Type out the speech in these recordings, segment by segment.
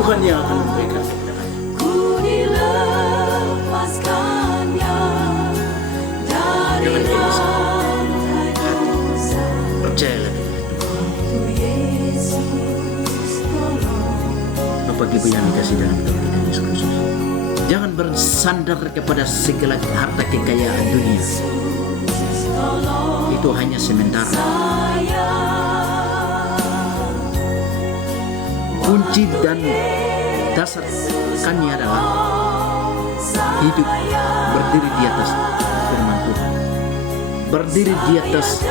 Tuhan yang akan memberikan kepada kami. Jangan gelisah. Percayalah kepada Tuhan. Bapak Ibu yang dikasih dalam Tuhan kita Yesus Kristus, jangan bersandar kepada segala harta kekayaan dunia. Itu hanya sementara. Kunci dan dasar kami adalah hidup berdiri di atas firman Tuhan, berdiri di atas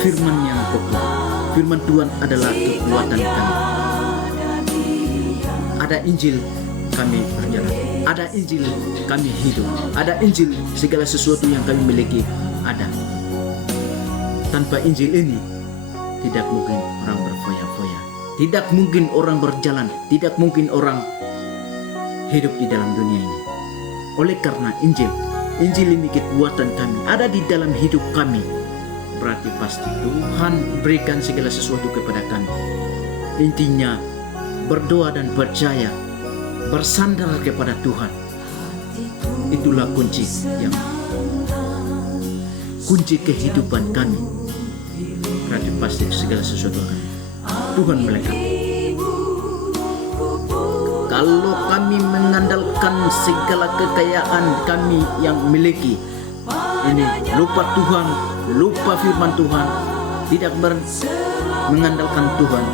firman yang kokoh. Firman Tuhan adalah kekuatan kami. Ada Injil kami berjalan, ada Injil kami hidup, ada Injil segala sesuatu yang kami miliki ada. Tanpa Injil ini tidak mungkin orang berfoya-foya, tidak mungkin orang berjalan, tidak mungkin orang hidup di dalam dunia ini. Oleh karena Injil ini kekuatan kami, ada di dalam hidup kami. Berarti pasti Tuhan berikan segala sesuatu kepada kami. Intinya berdoa dan percaya, bersandar kepada Tuhan. Itulah kunci kehidupan kami. Berarti pasti segala sesuatu akan Tuhan melengkapi. Kalau kami mengandalkan segala kekayaan kami yang miliki, ini lupa Tuhan, lupa firman Tuhan, tidak mengandalkan Tuhan,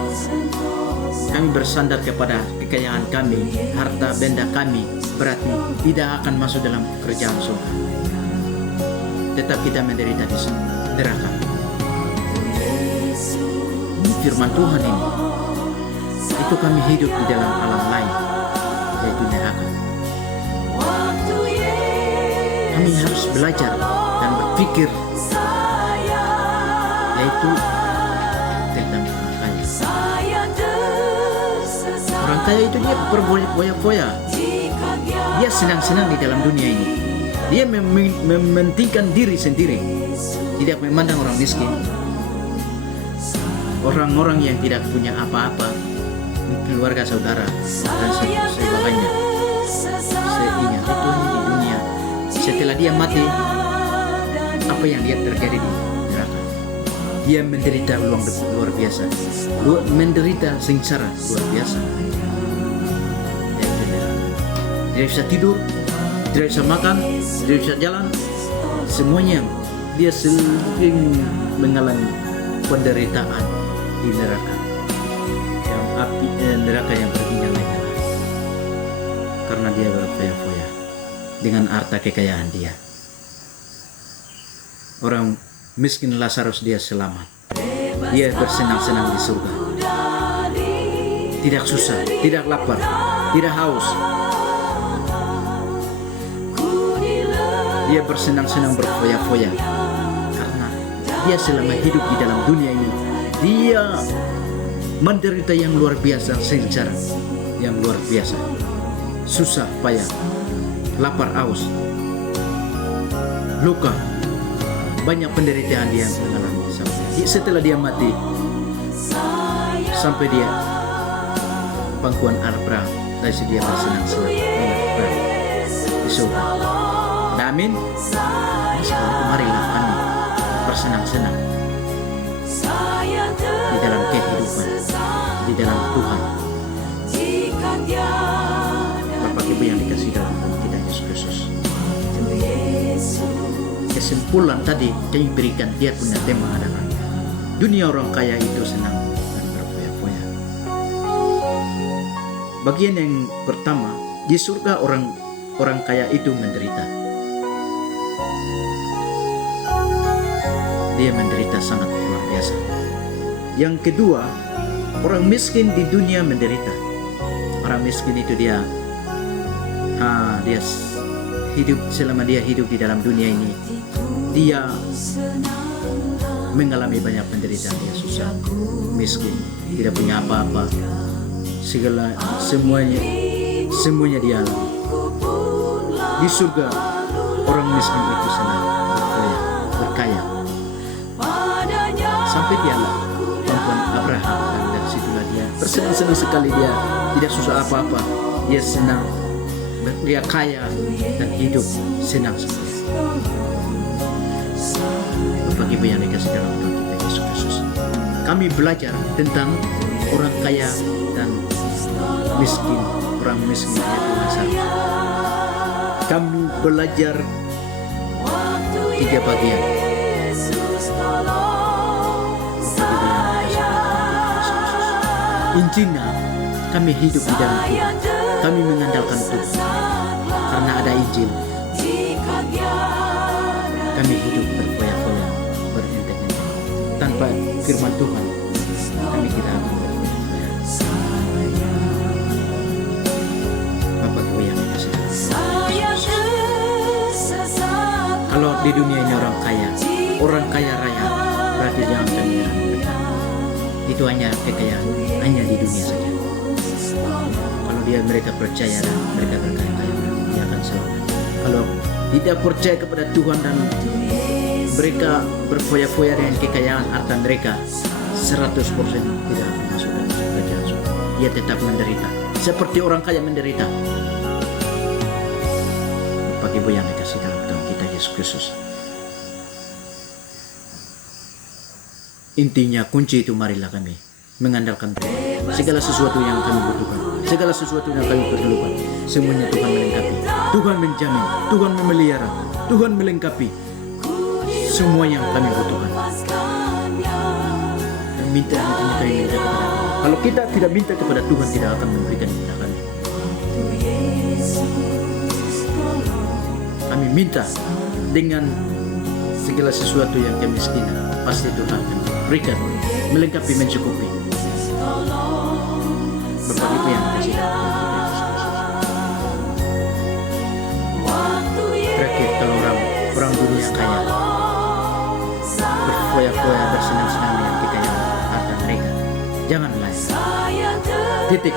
kami bersandar kepada kekayaan kami, harta benda kami, berarti tidak akan masuk dalam kerjaan surga. Tetap kita menderita di neraka. Firman Tuhan ini, itu kami hidup di dalam alam lain, yaitu neraka. Kami harus belajar dan berpikir, yaitu tentang orang kaya. Orang kaya itu dia berfoya-foya, dia senang-senang di dalam dunia ini. Dia mementingkan diri sendiri, tidak memandang orang miskin, orang-orang yang tidak punya apa-apa, keluarga saudara dan sebagainya. Seingat itu di dunia, setelah dia mati, apa yang dia terjadi di neraka? Dia menderita luar biasa, menderita sengsara luar biasa. Dia bisa tidur, tidak bisa makan, tidak bisa jalan, semuanya dia sering mengalami penderitaan di neraka, neraka yang berminyak-minyak, karena dia berfoya-foya dengan harta kekayaan dia. Orang miskin Lazarus dia selamat, dia bersenang-senang di surga, tidak susah, tidak lapar, tidak haus. Dia bersenang-senang berfoya-foya karena dia selama hidup di dalam dunia ini, dia menderita yang luar biasa, sengsara yang luar biasa, susah payah, lapar haus, luka, banyak penderitaan dia mengalami setelah dia mati, sampai dia pangkuan Abraham, dari dia bersenang-senang di surga. Amin. Marilah kami bersenang-senang di dalam kehidupan, di dalam Tuhan. Bapak Ibu yang dikasihi dalam Tuhan kita Yesus Kristus, kesimpulan tadi kami berikan, dia punya tema adalah dunia orang kaya itu senang dan berfoya-foya. Bagian yang pertama, di surga orang kaya itu menderita. Dia menderita sangat luar biasa. Yang kedua, orang miskin di dunia menderita. Orang miskin itu dia hidup, selama dia hidup di dalam dunia ini, dia mengalami banyak penderitaan. Dia susah, miskin, tidak punya apa-apa, semuanya dia alami. Di surga orang miskin itu senang berkaya, Tapi dialah perempuan Abraham, dan dari situlah dia bersenang-senang sekali, dia tidak susah apa-apa, dia senang, dia kaya dan hidup senang sekali. Bapak Ibu yang dikasih dalam Tuhan kita Yesus Kristus, kami belajar tentang orang kaya dan miskin, orang miskin yaitu Lazarus. Kami belajar 3 bagian. Intinya kami hidup di dalam Tuhan, kami mengandalkan Tuhan. Karena ada Injil, kami hidup berfoya-foya, berenteng-enteng. Tanpa firman Tuhan, kami tidak akan berfoya-foya. Bapak Ibu yang dikasihi, kalau di dunia ini orang kaya raya, berarti jangan kami mereka. Itu hanya kekayaan, hanya di dunia saja. Kalau mereka percaya dan mereka berkaya, dia akan selamat. Kalau tidak percaya kepada Tuhan dan mereka berfoya-foya dengan kekayaan harta mereka, 100% tidak akan masuk dalam kerajaan surga. Dia tetap menderita, seperti orang kaya menderita. Bapak Ibu yang dikasihi dalam Tuhan kita Yesus Kristus, intinya kunci itu marilah kami mengandalkan Tuhan. Segala sesuatu yang kami butuhkan, segala sesuatu yang kami perlukan, semuanya Tuhan melengkapi, Tuhan menjamin, Tuhan memelihara, Tuhan melengkapi semua yang kami butuhkan. Dan minta kami minta kepada Tuhan. Kalau kita tidak minta kepada Tuhan, tidak akan memberikan kepada kami. Kami minta dengan segala sesuatu yang kami miskinan, pasti Tuhan akan berikan, melengkapi, mencukupi. Bapak Ibu yang dikasihi terakhir, kalau orang dunia kaya berfoya-foya, bersenang-senang dengan kekayaan harta mereka, janganlah. Titik.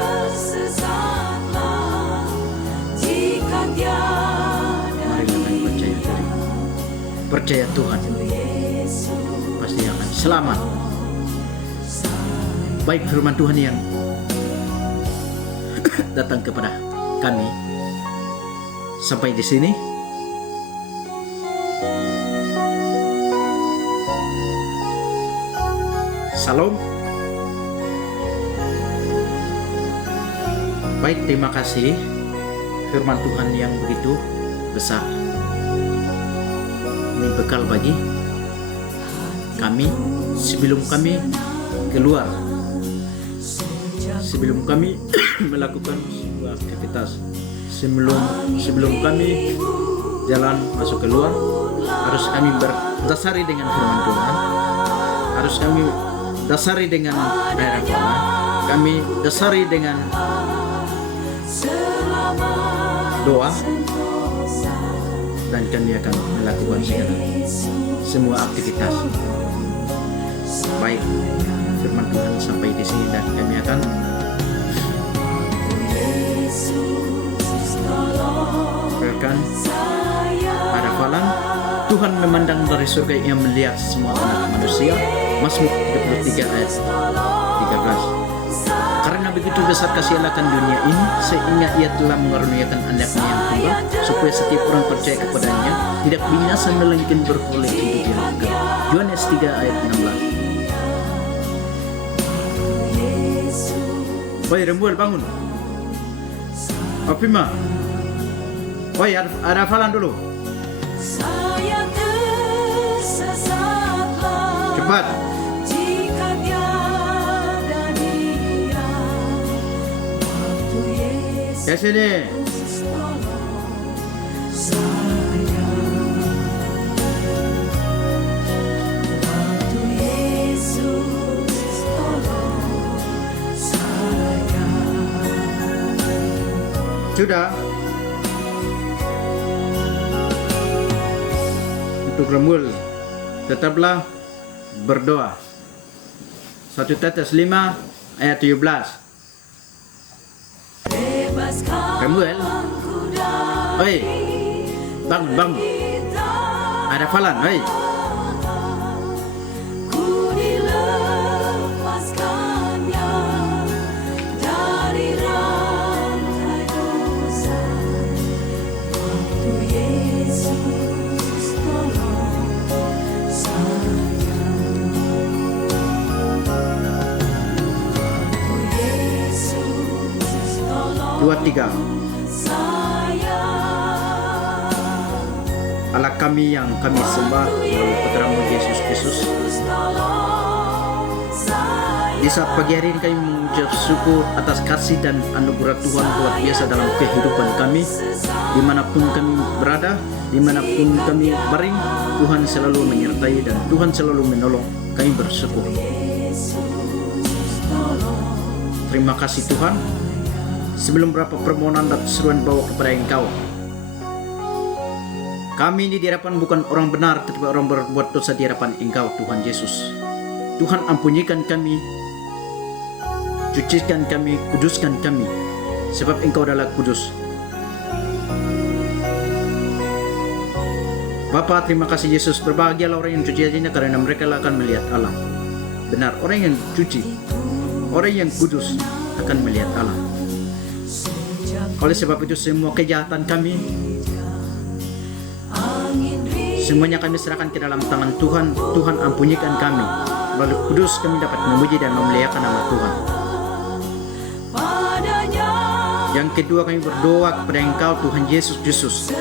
Marilah kami percaya diri, percaya Tuhan, pasti akan selamat. Baik firman Tuhan yang datang kepada kami sampai di sini. Salam. Baik, terima kasih firman Tuhan yang begitu besar. Ini bekal bagi kami sebelum kami keluar, sebelum kami melakukan sebuah aktivitas, sebelum kami jalan masuk keluar, harus kami berdasari dengan firman Tuhan, harus kami dasari dengan daerah Tuhan, kami dasari dengan doa, dan kami akan melakukan semua aktivitas. Baik, firman Tuhan sampai di sini dan kami akan berikan pada hafalan. Tuhan memandang dari surga yang melihat semua anak manusia. Mazmur 33 ayat 13. Karena begitu besar kasih Allah akan dunia ini, sehingga ia telah mengaruniakan anaknya yang tunggal, supaya setiap orang percaya kepadanya tidak binasa melainkan beroleh hidup yang kekal. Yohanes 3 ayat 16. Oi Rembuel, bangun. Opima. Oi, ada hafalan dulu. Cepat. Ya sini. Sudah. Untuk Remul, tetaplah berdoa. 1 Petrus 5 ayat 17. Kemudian, oi, bangun. Ada hafalan, oi. 3. Allah kami yang kami sembah melalui putra-Mu Yesus Kristus. Di saat pagi hari ini kami mengucap syukur atas kasih dan anugerah Tuhan luar biasa dalam kehidupan kami. Dimanapun kami berada, dimanapun kami baring, Tuhan selalu menyertai dan Tuhan selalu menolong. Kami bersyukur. Terima kasih Tuhan. Sebelum berapa permohonan dan seruan bawa kepada Engkau, kami ini di hadapan bukan orang benar, tetapi orang berbuat dosa di hadapan Engkau, Tuhan Yesus. Tuhan ampunikan kami, cucikan kami, kuduskan kami, sebab Engkau adalah kudus. Bapa, terima kasih Yesus. Berbahagialah orang yang cuci hatinya, karena mereka akan melihat Allah. Benar, orang yang cuci, orang yang kudus akan melihat Allah. Oleh sebab itu semua kejahatan kami, semuanya kami serahkan ke dalam tangan Tuhan. Tuhan ampunikan kami, lalu kudus kami dapat memuji dan memuliakan nama Tuhan. Yang kedua, kami berdoa kepada Engkau Tuhan Yesus Kristus.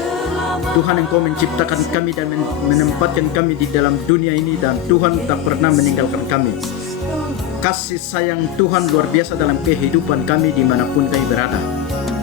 Tuhan, Engkau menciptakan kami dan menempatkan kami di dalam dunia ini, dan Tuhan tak pernah meninggalkan kami. Kasih sayang Tuhan luar biasa dalam kehidupan kami dimanapun kami berada.